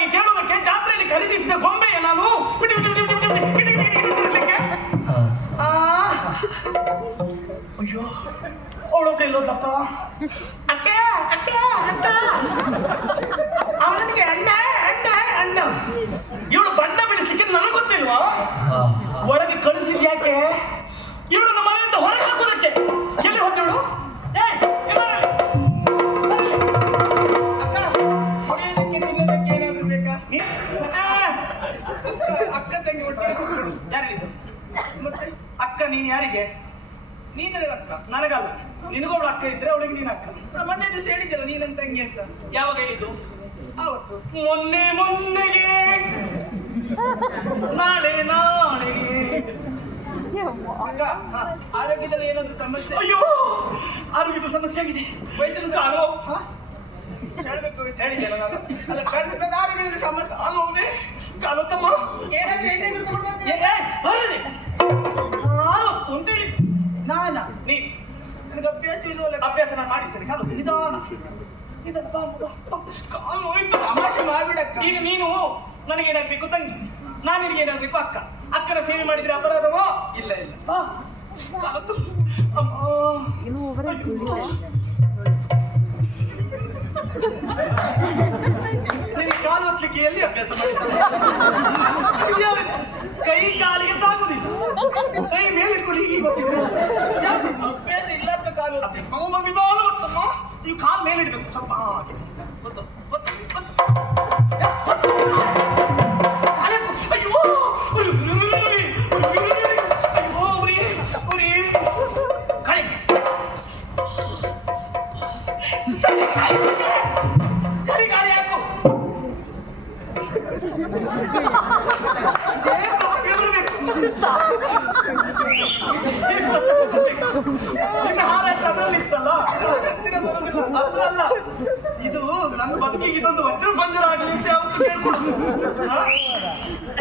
ಎಂಬುದಾಗಿ ಕೇಳುವುದಕ್ಕೆ ಜಾತ್ರೆಯಲ್ಲಿ ಖರೀದಿಸಿದ ಗೊಂಬೆಯ ನಾನು ಅಯ್ಯೋ ಅವಳೊಬ್ಬ ಇಲ್ಲೋದಪ್ಪ ಅಕ್ಕ ಅಕ್ಕ ಅಕ್ಕ ಅವನಿಗೆ ಅಣ್ಣ ಅಣ್ಣ ಅಣ್ಣ ಇವಳು ಬಣ್ಣ ಬಿಡಿಸ್ಲಿಕ್ಕೆ ನನಗೆ ಗೊತ್ತಿಲ್ವಾ ಒಳಗೆ ಕಳಿಸಿದ್ಯಾಕೆ ಇವಳು ನಮ್ಮ ಮನೆಯಿಂದ ಹೊರಗೆ ಹಾಕೋದಕ್ಕೆ ಎಲ್ಲಿ ಹೋದವಳು ಅಕ್ಕ ತಂಗಿ ಯಾರಿಗಿದು ಮತ್ತೆ ಅಕ್ಕ ನೀನ್ ಯಾರಿಗೆ ನೀನ್ ನನಗೆ ಅಕ್ಕ ನನಗಲ್ಲ ನಿನಗೊಬ್ಳು ಅಕ್ಕ ಇದ್ರೆ ಅವಳಿಗೆ ನೀನ್ ಅಕ್ಕ ಮೊನ್ನೆ ದಿವಸ ಹೇಳಿದ್ಯಲ್ಲ ನೀ ನನ್ನ ತಂಗಿ ಅಂತ ಯಾವಾಗ ಹೇಳಿದ್ದು ಆವತ್ತು ಮೊನ್ನೆಗೆ ನಾಳೆ ನಾಳೆಗೆ ಅಕ್ಕ ಆರೋಗ್ಯದಲ್ಲಿ ಏನಾದ್ರು ಸಮಸ್ಯೆ ಅಯ್ಯೋ ಆರೋಗ್ಯದ ಸಮಸ್ಯೆ ಆಗಿದೆ ವೈದ್ಯರು ನಾನು ಹೇಳ್ಬೇಕು ಹೇಳಿದ್ದೇನೆ ನಾನು ಅಲ್ಲ ಕಳಿಸ್ಬೇಕು ಆರೋಗ್ಯದಲ್ಲಿ ಸಮಸ್ಯೆ ಅವನೇ ಕಾಲತ್ತಮ್ಮ ಏನಾದ್ರು ಎಣ್ಣೆ ತಗೊಂಡು ಬರ್ತೀನಿ ಅಂತ ಹೇಳಿ ನಾನಾ ನೀ ನನಗೆ ಅಭ್ಯಾಸ ಇಲ್ವಲ್ಲ ಅಭ್ಯಾಸ ನಾನು ಮಾಡಿಸ್ತೇನೆ ಕಾಲು ನಿಧಾನ ಕಾಲು ಹೋಯ್ತು ತಮಾಷೆ ಮಾಡ್ಬಿಡಕ್ಕ ಈಗ ನೀನು ನನಗೇನಾಗ್ಬೇಕು ತಂಗಿ ನಾನು ನಿನಗೇನಾಗ್ಬೇಕು ಅಕ್ಕ ಅಕ್ಕನ ಸೇವೆ ಮಾಡಿದ್ರೆ ಅಪರಾಧವೋ ಇಲ್ಲ ಇಲ್ಲ ಕಾಲತ್ತು ಅಮ್ಮ ನಿನಗೆ ಕಾಲು ಹೊತ್ಲಿಕ್ಕೆ ಎಲ್ಲಿ ಅಭ್ಯಾಸ ಮಾಡಿದ್ದಾರೆ ಕೈ ಕಾಲಿಗೆ ತಾಗುದಿಲ್ಲ ಕೈ ಮೇಲೆ ಇಟ್ಕೊಳ್ಳಿ ಈಗ ಗೊತ್ತಿಲ್ಲ ಅಭ್ಯಾಸ ಇಲ್ಲ ಅಂತ ಕಾಲು ಹೊತ್ತಿ ಅಮ್ಮ ವಿಧಾನ ಗೊತ್ತಮ್ಮ ನೀವು ಕಾಲು ಮೇಲೆ ಇಡ್ಬೇಕು ಸ್ವಲ್ಪ ಹಾಗೆ ಗೊತ್ತು ಗೊತ್ತು ಅಯ್ಯೋ ಅಯ್ಯೋ ಉರಿ ಕಳೆ ಸರಿ ಗಾಳಿ ಹಾಕು ನಿನ್ನ ಹಾರಾಟ ಅದ್ರಲ್ಲಿ ಇತ್ತಲ್ಲ ಹತ್ತಿರ ಬರೋದಿಲ್ಲ ಅದ್ರ ಅಲ್ಲ ಇದು ನನ್ನ ಬದುಕಿಗೆ ಇದೊಂದು ವಜ್ರ ಪಂಜರ ಆಗಲಿ ಅಂತ ಯಾವತ್ತು ಕೇಳ್ಕೊಡುದು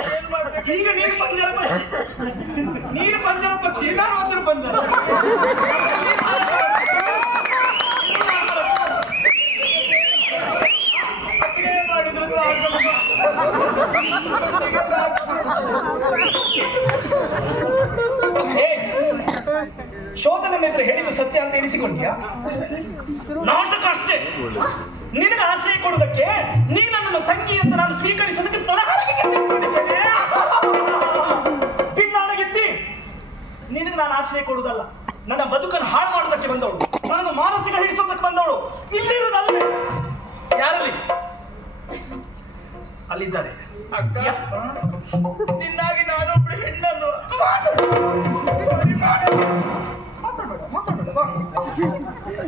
ಏನ್ ಮಾಡ್ಬೇಕು ಈಗ ನೀನು ಪಂಜರ ಪಕ್ಷಿ ನೀನು ಪಂಜರ ಪಕ್ಷಿ ನಾನು ವಜ್ರ ಪಂಜರ ಅತ್ತಿಗೆ ಮಾಡಿದ್ರು ಸಾಕು ಶೋಧನ ಮೇಲೆ ಹೇಳಿದ್ದು ಸತ್ಯ ಅಂತ ಎಣಿಸಿಕೊಂಡ್ಯಾ ನಾಟಕ ಅಷ್ಟೇ ನಿನಗೆ ಆಶ್ರಯ ಕೊಡುವುದಕ್ಕೆ ನೀ ನನ್ನನ್ನು ತಂಗಿ ಅಂತ ನಾನು ಸ್ವೀಕರಿಸೋದಕ್ಕೆ ತಲಹಾರಿಗೆ ಪಿನ್ನಾಣಗಿದ್ದಿ ನಿನಗೆ ನಾನು ಆಶ್ರಯ ಕೊಡುವುದಲ್ಲ ನನ್ನ ಬದುಕನ್ನು ಹಾಳು ಮಾಡೋದಕ್ಕೆ ಬಂದವಳು ನನ್ನನ್ನು ಮಾನಸಿಕ ಹಿಡಿಸೋದಕ್ಕೆ ಬಂದವಳು ಇಲ್ಲಿರುವುದಲ್ಲ ಯಾರಲ್ಲಿ ಅಲ್ಲಿದ್ದಾರೆ ಅಕ್ಕ ನಿನ್ನಾಗಿ ನಾನೊಬ್ಳು ಹೆಣ್ಣನ್ನು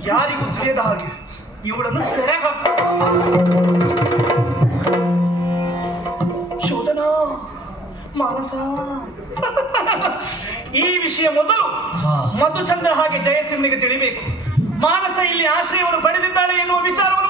ಯಾರಿಗೂ ತಿಳಿಯದ ಹಾಗೆ ಇವುಗಳನ್ನು ಸೆರೆಗೆ ಹಾಕ ಶೋಧನಾ ಮಾನಸ ಈ ವಿಷಯ ಮೊದಲು ಮಧುಚಂದ್ರ ಹಾಗೆ ಜಯಸಿಂಹನಿಗೆ ತಿಳಿಬೇಕು ಮಾನಸ ಇಲ್ಲಿ ಆಶ್ರಯವನ್ನು ಪಡೆದಿದ್ದಾಳೆ ಎನ್ನುವ ವಿಚಾರವನ್ನು